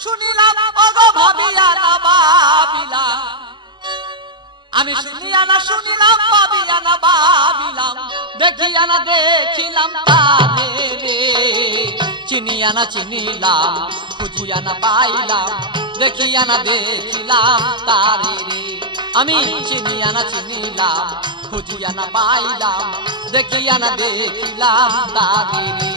শুনিলাম ওগো ভাবিয়া না ভাবিলাম আমি শুনিয়া না শুনিলাম ভাবিয়া না ভাবিলাম দেখিয়া না দেখিলাম তাদের রে চিনিয়া না চিনিলাম খুঁজিয়া না পাইলাম দেখিয়া না দেখিলাম তারে রে আমি চিনিয়া না চিনিলাম খুঁজিয়া না পাইলাম দেখিয়া না দেখিলাম তারে রে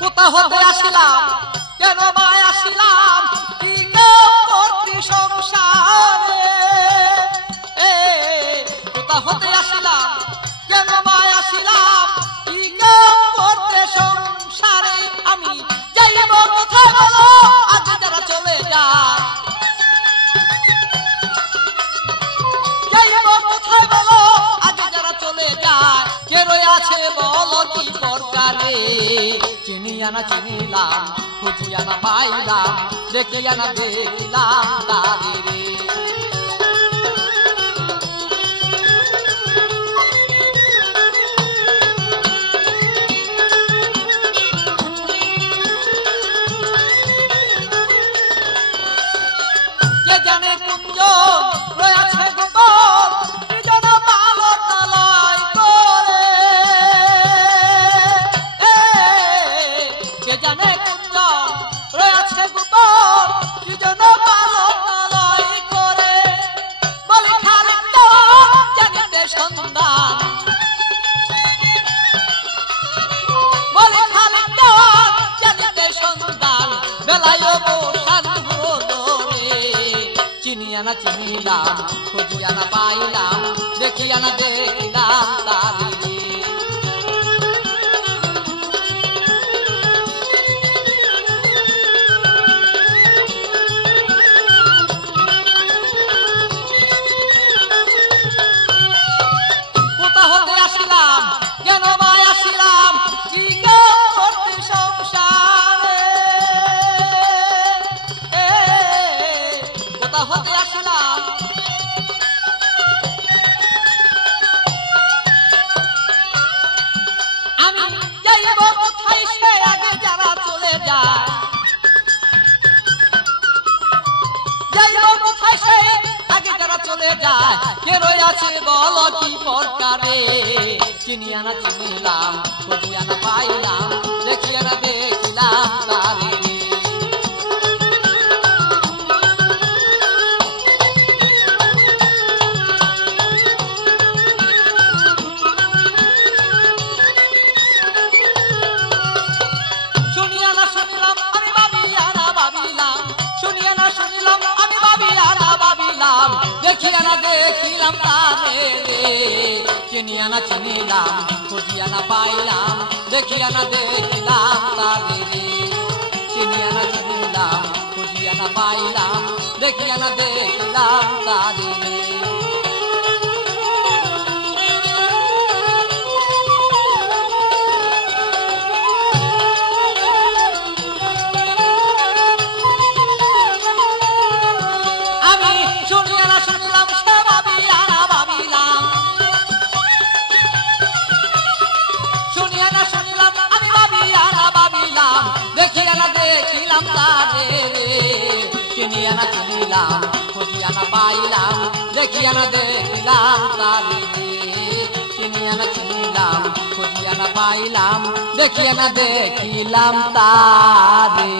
কোথা হতে আসিলাম কেন মায় আসিলাম কি করতি সংসারে কোথা হতে আসিলাম কেন মায় আসিলাম কি করতে সংসারে আমি যাইব কোথায় বলো আজ যারা চলে যায় যাইব কোথায় বলো আজ যারা চলে যায় কে রয়ে আছে বলো কি প্রকারে চিনিয়া না চিনিলাম খুঁজিয়া না পাইলাম দেখিয়া না দেখিলাম তারে রে কে জানে কুঞ্জ রয়েছে গোপন কি যেন পালনালয় করে কে জানে কুঞ্জ রয়েছে গোপন কি যেন পালনালয় করে বলি খালি জানিতে সন্ধান বলি খালি জানিতে সন্ধান বেলায় বসান চিনিয়া না চিনিলাম খুঁজিয়া না পাইলাম দেখিয়া না দেখিলাম তারে কোথা হতে আসিলাম কেন মায় আসিলাম কি করতে সংসারে কোথা হতে আসিলাম আমি যাইব কোথায় সে আগে যারা চলে যায় যাইব কোথায় সে আগে যারা চলে যায় কে রয়ে আছে বলো কি প্রকারে চিনিয়া না চিনিলাম খুঁজিয়া না পাইলাম দেখিয়া না দেখিলাম তারে শুনিয়া না শুনিলাম আমি ভাবিয়া না ভাবিলাম শুনিয়া না শুনিলাম আমি ভাবিয়া না ভাবিলাম দেখিয়া না দেখিলাম তারে চিনিয়া না চিনিলাম খুঁজিয়া না পাইলাম দেখিয়া না দেখিলাম তারে চিনিয়া না চিনিলাম খুঁজিয়া না পাইলাম দেখিয়া না দেখিলাম তারে শুনিয়া না শুনলাম সে ভাবিয়া না ভাবিলাম শুনিয়া না শুনলাম আমি ভাবিয়া না ভাবিলাম দেখিয়া না দেখিলাম তারে চিনিয়া না চিনিলাম খুঁজিয়া না পাইলাম দেখিয়া না দেখিলাম তারে চিনিয়া না চিনিলাম খুঁজিয়া না পাইলাম দেখিয়া না দেখিলাম তারে